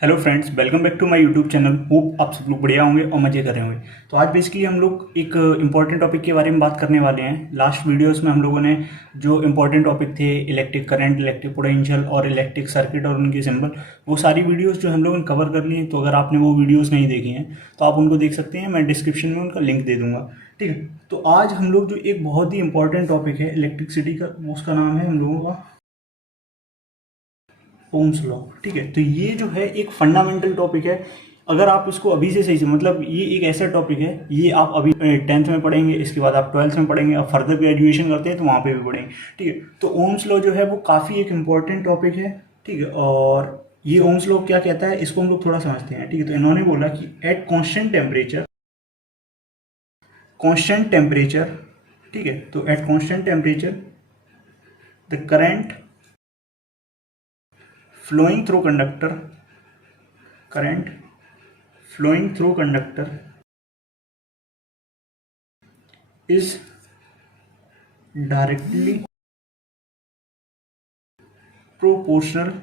Hello friends, welcome back to my YouTube channel. Hope आप सब लोग बढ़िया होंगे और मज़े कर रहे होंगे। तो आज बेसिकली हम लोग एक इम्पॉर्टेंट टॉपिक के बारे में बात करने वाले हैं। लास्ट वीडियोस में हम लोगों ने जो इम्पोर्टेंट टॉपिक थे, इलेक्ट्रिक करंट, इलेक्ट्रिक पोटेंशियल और इलेक्ट्रिक सर्किट और उनके सिंबल, वो सारी वीडियोस जो हम लोगों ने कवर कर ली हैं। तो अगर आपने वो वीडियोज़ नहीं देखी हैं तो आप उनको देख सकते हैं। मैं डिस्क्रिप्शन में उनका लिंक दे दूँगा। ठीक है, तो आज हम लोग जो एक बहुत ही इंपॉर्टेंट टॉपिक है इलेक्ट्रिसिटी का, उसका नाम है हम लोगों का ओम्स लॉ। ठीक है, तो ये जो है एक फंडामेंटल टॉपिक है। अगर आप इसको अभी से सही से, मतलब ये एक ऐसा टॉपिक है, ये आप अभी 10th में पढ़ेंगे, इसके बाद आप 12th में पढ़ेंगे, आप फर्दर ग्रेजुएशन करते हैं तो वहाँ पे भी पढ़ेंगे। ठीक है, तो ओम्स लॉ जो है वो काफ़ी एक इम्पॉर्टेंट टॉपिक है। ठीक है, और ये ओम्स लॉ क्या कहता है इसको हम लोग थोड़ा समझते हैं। ठीक है, तो इन्होंने बोला कि एट कॉन्स्टेंट टेम्परेचर, ठीक है, तो at constant temperature the current flowing through conductor current flowing through conductor is directly proportional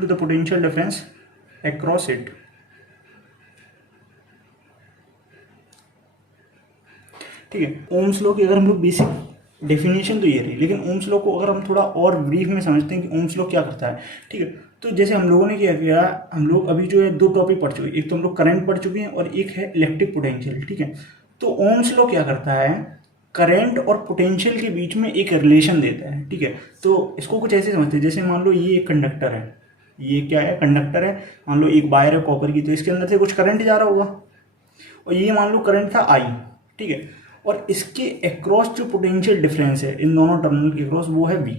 to the potential difference across it। ठीक है, ओम्स लॉ की अगर हम लोग बेसिक डेफिनेशन तो ये रही, लेकिन ओम्स लॉ को अगर हम थोड़ा और ब्रीफ में समझते हैं कि ओम्स लॉ क्या करता है। ठीक है, तो जैसे हम लोगों ने क्या किया, हम लोग अभी जो है दो टॉपिक पढ़ चुके हैं। एक तो हम लोग करंट पढ़ चुके हैं और एक है इलेक्ट्रिक पोटेंशियल। ठीक है, तो ओम्स लॉ क्या करता है, करंट और पोटेंशियल के बीच में एक रिलेशन देता है। ठीक है, तो इसको कुछ ऐसे समझते हैं, जैसे मान लो ये एक कंडक्टर है, ये क्या है, कंडक्टर है। मान लो एक वायर है कॉपर की, तो इसके अंदर से कुछ करंट जा रहा होगा, और ये मान लो करंट था आई। ठीक है, और इसके अक्रॉस जो पोटेंशियल डिफरेंस है इन दोनों टर्मिनल के अक्रॉस, वो है वी।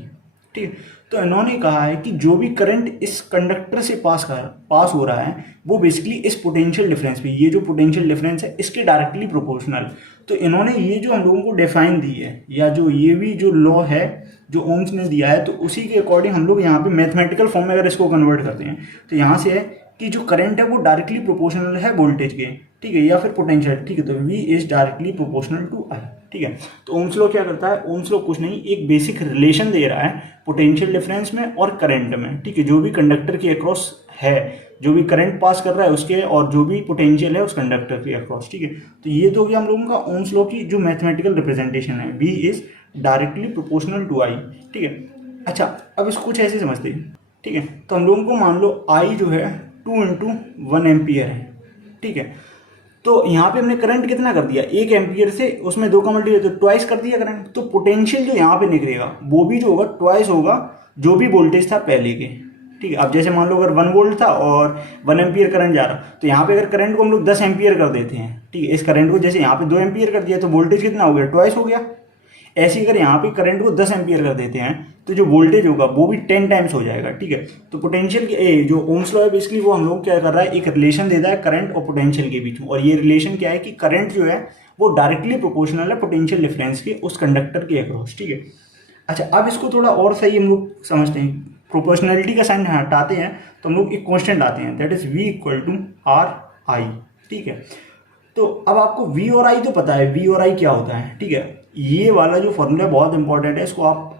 ठीक है, तो इन्होंने कहा है कि जो भी करंट इस कंडक्टर से पास हो रहा है वो बेसिकली इस पोटेंशियल डिफरेंस पे, ये जो पोटेंशियल डिफरेंस है इसके डायरेक्टली प्रोपोर्शनल। तो इन्होंने ये जो हम लोगों को डिफाइन दी है, या जो ये भी जो लॉ है जो ओम्स ने दिया है, तो उसी के अकॉर्डिंग हम लोग यहाँ पे मैथमेटिकल फॉर्म में अगर इसको कन्वर्ट करते हैं तो यहाँ से है कि जो करंट है वो डायरेक्टली प्रोपोर्शनल है वोल्टेज के। ठीक है, या फिर पोटेंशियल। ठीक है, तो V is directly proportional to I। ठीक है, तो ओम्स लॉ क्या करता है, ओम्स लॉ कुछ नहीं, एक बेसिक रिलेशन दे रहा है पोटेंशियल डिफरेंस में और करंट में। ठीक है, जो भी कंडक्टर के अक्रॉस है, जो भी करंट पास कर रहा है उसके, और जो भी पोटेंशियल है उस कंडक्टर के अक्रॉस। ठीक है, तो ये तो गया हम लोगों का ओम्स लॉ की जो मैथमेटिकल रिप्रेजेंटेशन है, V is directly proportional to I। ठीक है, अच्छा अब इसको कुछ ऐसे समझते हैं। ठीक है, तो हम लोगों को मान लो I जो है 2 × 1 एम्पियर है। ठीक है, तो यहाँ पे हमने करंट कितना कर दिया, 1 एम्पियर से उसमें 2 का मल्टीप्लाई, तो ट्वाइस कर दिया करंट। तो पोटेंशियल जो यहाँ पे निकलेगा वो भी जो होगा ट्वाइस होगा जो भी वोल्टेज था पहले के। ठीक है, अब जैसे मान लो अगर 1 वोल्ट था और 1 एम्पियर करंट जा रहा, तो यहाँ पे अगर करंट को हम लोग 10 एम्पियर कर देते हैं, ठीक है, इस करंट को जैसे यहाँ पे 2 एम्पियर कर दिया, तो वोल्टेज कितना हो गया, ट्वाइस हो गया। ऐसे अगर यहाँ पे करंट को 10 एम्पियर कर देते हैं तो जो वोल्टेज होगा वो भी 10 टाइम्स हो जाएगा। ठीक है, तो पोटेंशियल के जो ओम्स लॉ है बेसिकली वो हम लोग क्या कर रहा है, एक रिलेशन देता है करंट और पोटेंशियल के बीच में। और ये रिलेशन क्या है कि करंट जो है वो डायरेक्टली प्रोपोर्शनल है पोटेंशियल डिफरेंस के उस कंडक्टर के अक्रॉस। ठीक है, अच्छा अब इसको थोड़ा और सही हम लोग समझते हैं। प्रोपोर्शनलिटी का साइन हटाते हैं तो हम लोग एक कॉन्स्टेंट आते हैं, दैट इज V = RI। ठीक है, तो अब आपको V और I तो पता है, V और I क्या होता है। ठीक है, ये वाला जो फॉर्मूला बहुत इंपॉर्टेंट है, इसको आप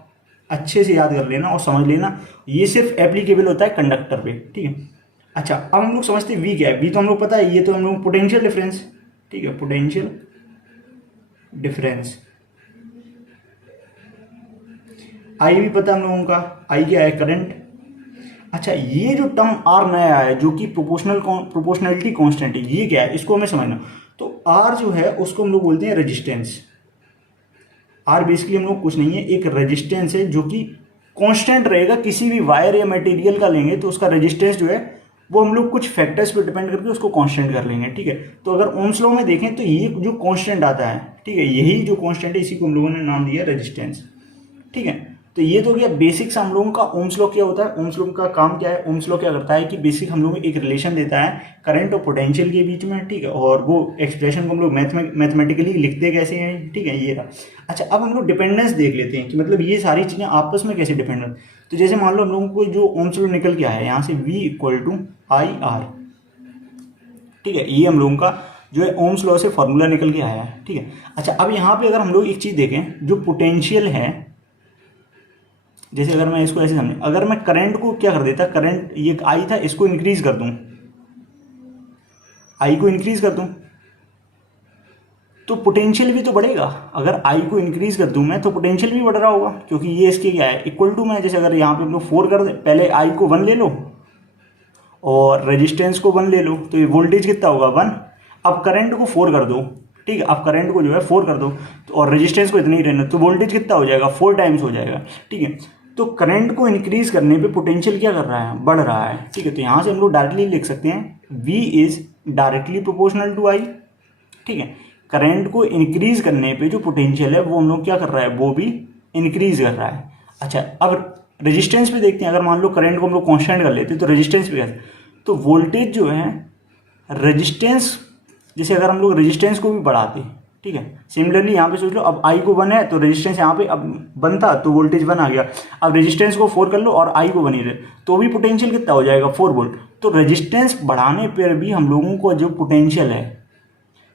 अच्छे से याद कर लेना और समझ लेना। ये सिर्फ एप्लीकेबल होता है कंडक्टर पे। ठीक है, अच्छा अब हम लोग समझते हैं V क्या है। V तो हम लोग पता है, ये तो हम लोग पोटेंशियल डिफरेंस। ठीक है, पोटेंशियल डिफरेंस। I भी पता है हम लोगों का, I क्या है, करंट। अच्छा ये जो टर्म R नया है जो कि प्रोपोर्शनलिटी कांस्टेंट है, ये क्या है, इसको हमें समझना। तो R जो है उसको हम लोग बोलते हैं रेजिस्टेंस। R बेसिकली हम लोग कुछ नहीं है, एक रेजिस्टेंस है जो कि कांस्टेंट रहेगा। किसी भी वायर या मटेरियल का लेंगे तो उसका रेजिस्टेंस जो है वो हम लोग कुछ फैक्टर्स पे डिपेंड करके उसको कांस्टेंट कर लेंगे। ठीक है, तो अगर ओम्स लॉ में देखें तो ये जो कांस्टेंट आता है, ठीक है, यही जो कांस्टेंट है इसी को हम लोगों ने नाम दिया रेजिस्टेंस। ठीक है, तो ये तो गया बेसिक्स हम लोगों का। ओम्स लॉ क्या होता है, ओम्स लॉ का काम क्या है, ओम्स लॉ क्या करता है कि बेसिक हम लोग एक रिलेशन देता है करंट और पोटेंशियल के बीच में। ठीक है, और वो एक्सप्रेशन को हम लोग मैथमेटिकली लिखते कैसे हैं। ठीक है, ये रहा। अच्छा अब हम लोग डिपेंडेंस देख लेते हैं कि मतलब ये सारी चीज़ें आपस में कैसे डिपेंड है। तो जैसे मान लो हम लोगों को जो ओम्स लॉ निकल के आया है यहाँ से V = IR। ठीक है, ये हम लोगों का जो है ओम्स लॉ से फॉर्मूला निकल के आया है। ठीक है, अच्छा अब यहाँ पे अगर हम लोग एक चीज़ देखें, जो पोटेंशियल है जैसे अगर मैं इसको ऐसे समझ, अगर मैं करंट को क्या कर देता, करंट ये आई था, इसको इंक्रीज कर दूं, आई को इंक्रीज कर दूं, तो पोटेंशियल भी तो बढ़ेगा। अगर आई को इंक्रीज कर दूं मैं तो पोटेंशियल भी बढ़ रहा होगा, क्योंकि ये इसके क्या है, इक्वल टू में, जैसे अगर यहाँ पे हम लोग 4 कर दे, पहले आई को 1 ले लो और रेजिस्टेंस को 1 ले लो, तो ये वोल्टेज कितना होगा 1। अब करंट को 4 कर दो, ठीक है, अब करंट को जो है 4 कर दो, तो और रेजिस्टेंस को इतना ही रहना, तो वोल्टेज कितना हो जाएगा 4 टाइम्स हो जाएगा, ठीक है। तो करंट को इंक्रीज करने पे पोटेंशियल क्या कर रहा है, बढ़ रहा है, ठीक है। तो यहाँ से हम लोग डायरेक्टली लिख सकते हैं V is directly proportional to I, ठीक है। करंट को इंक्रीज करने पे जो पोटेंशियल है वो हम लोग क्या कर रहा है, वो भी इंक्रीज कर रहा है। अच्छा, अब रेजिस्टेंस पे देखते हैं। अगर मान लो करंट को हम लोग कांस्टेंट कर लेते हैं तो रेजिस्टेंस पे कैसे, तो वोल्टेज जो है रेजिस्टेंस, जैसे अगर हम लोग रेजिस्टेंस को भी बढ़ाते, ठीक है, सिमिलरली यहाँ पे सोच लो, अब आई को 1 है तो रेजिस्टेंस यहाँ पे अब 1 था तो वोल्टेज 1 आ गया। अब रेजिस्टेंस को 4 कर लो और आई को 1 ही रहे, तो भी पोटेंशियल कितना हो जाएगा 4 वोल्ट। तो रेजिस्टेंस बढ़ाने पर भी हम लोगों को जो पोटेंशियल है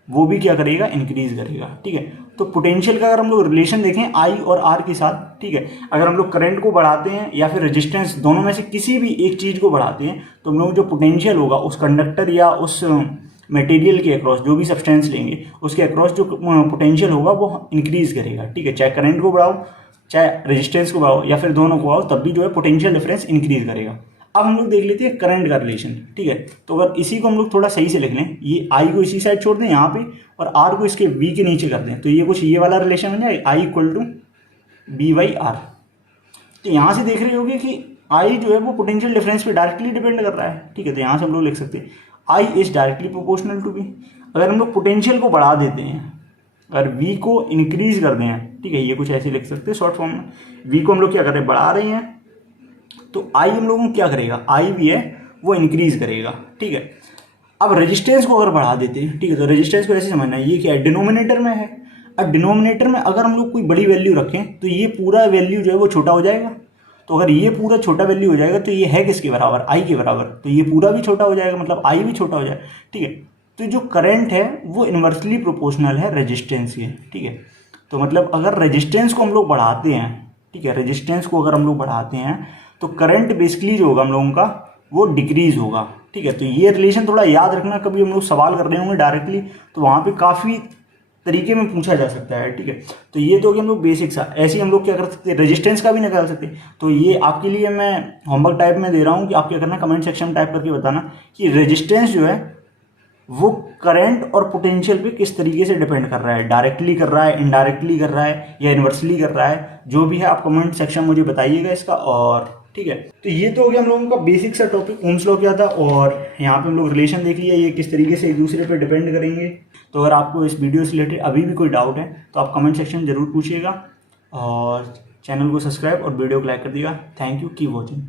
वो भी क्या करेगा, इंक्रीज करेगा, ठीक है। तो पोटेंशियल का अगर हम लोग रिलेशन देखें आई और आर के साथ, ठीक है, अगर हम लोग करंट को बढ़ाते हैं या फिर रेजिस्टेंस, दोनों में से किसी भी एक चीज़ को बढ़ाते हैं तो हम लोग जो पोटेंशियल होगा उस कंडक्टर या उस मटेरियल के अक्रॉस, जो भी सब्सटेंस लेंगे उसके अक्रॉस जो पोटेंशियल होगा वो इंक्रीज करेगा, ठीक है। चाहे करंट को बढ़ाओ, चाहे रेजिस्टेंस को बढ़ाओ या फिर दोनों को बढ़ाओ, तब भी जो है पोटेंशियल डिफरेंस इंक्रीज करेगा। अब हम लोग देख लेते हैं करंट का रिलेशन, ठीक है। तो अगर इसी को हम लोग थोड़ा सही से लिख लें, ये आई को इसी साइड छोड़ दें यहाँ पे और आर को इसके वी के नीचे कर दें, तो ये कुछ ये वाला रिलेशन बन जाए, I equal to B by R. तो यहाँ से देख रहे होगे कि आई जो है वो पोटेंशियल डिफरेंस पे डायरेक्टली डिपेंड कर रहा है, ठीक है। तो यहाँ से हम लोग लिख सकते हैं I is directly proportional to B. अगर हम लोग पोटेंशियल को बढ़ा देते हैं, अगर वी को इंक्रीज कर दें, ठीक है, ये कुछ ऐसे लिख सकते हैं शॉर्ट फॉर्म में, वी को हम लोग क्या कर रहे हैं, बढ़ा रहे हैं, तो आई हम लोगों को क्या करेगा, आई भी है वो इंक्रीज करेगा, ठीक है। अब रेजिस्टेंस को अगर बढ़ा देते हैं, ठीक है, तो रेजिस्टेंस को ऐसे समझना है, ये क्या है, डिनोमिनेटर में है। अब डिनोमिनेटर में अगर हम लोग कोई बड़ी वैल्यू रखें तो ये पूरा वैल्यू जो है वो छोटा हो जाएगा। तो अगर ये पूरा छोटा वैल्यू हो जाएगा तो ये है किसके बराबर, आई के बराबर, तो ये पूरा भी छोटा हो जाएगा, मतलब आई भी छोटा हो जाएगा, ठीक है। तो जो करंट है वो इन्वर्सली प्रोपोर्शनल है रेजिस्टेंस के, ठीक है। तो मतलब अगर रेजिस्टेंस को हम लोग बढ़ाते हैं, ठीक है, रेजिस्टेंस को अगर हम लोग बढ़ाते हैं तो करंट बेसिकली जो होगा हम लोगों का वो डिक्रीज होगा, ठीक है। तो ये रिलेशन थोड़ा याद रखना, कभी हम लोग सवाल कर रहे होंगे डायरेक्टली तो वहाँ पे काफ़ी तरीके में पूछा जा सकता है, ठीक है। तो ये तो कि हम लोग बेसिक सा, ऐसे ही हम लोग क्या कर सकते हैं, रेजिस्टेंस का भी निकाल सकते हैं। तो ये आपके लिए मैं होमवर्क टाइप में दे रहा हूँ कि आप क्या करना, कमेंट सेक्शन में टाइप करके बताना कि रेजिस्टेंस जो है वो करंट और पोटेंशियल पे किस तरीके से डिपेंड कर रहा है, डायरेक्टली कर रहा है, इनडायरेक्टली कर रहा है या इन्वर्सली कर रहा है, जो भी है आप कमेंट सेक्शन में मुझे बताइएगा इसका। और ठीक है, तो ये तो हो गया हम लोगों का बेसिक सा टॉपिक, ओम्स लॉ क्या था, और यहाँ पे हम लोग रिलेशन देख लिया ये किस तरीके से एक दूसरे पे डिपेंड करेंगे। तो अगर आपको इस वीडियो से रिलेटेड अभी भी कोई डाउट है तो आप कमेंट सेक्शन में जरूर पूछिएगा और चैनल को सब्सक्राइब और वीडियो को लाइक कर दिएगा। Thank you, keep watching.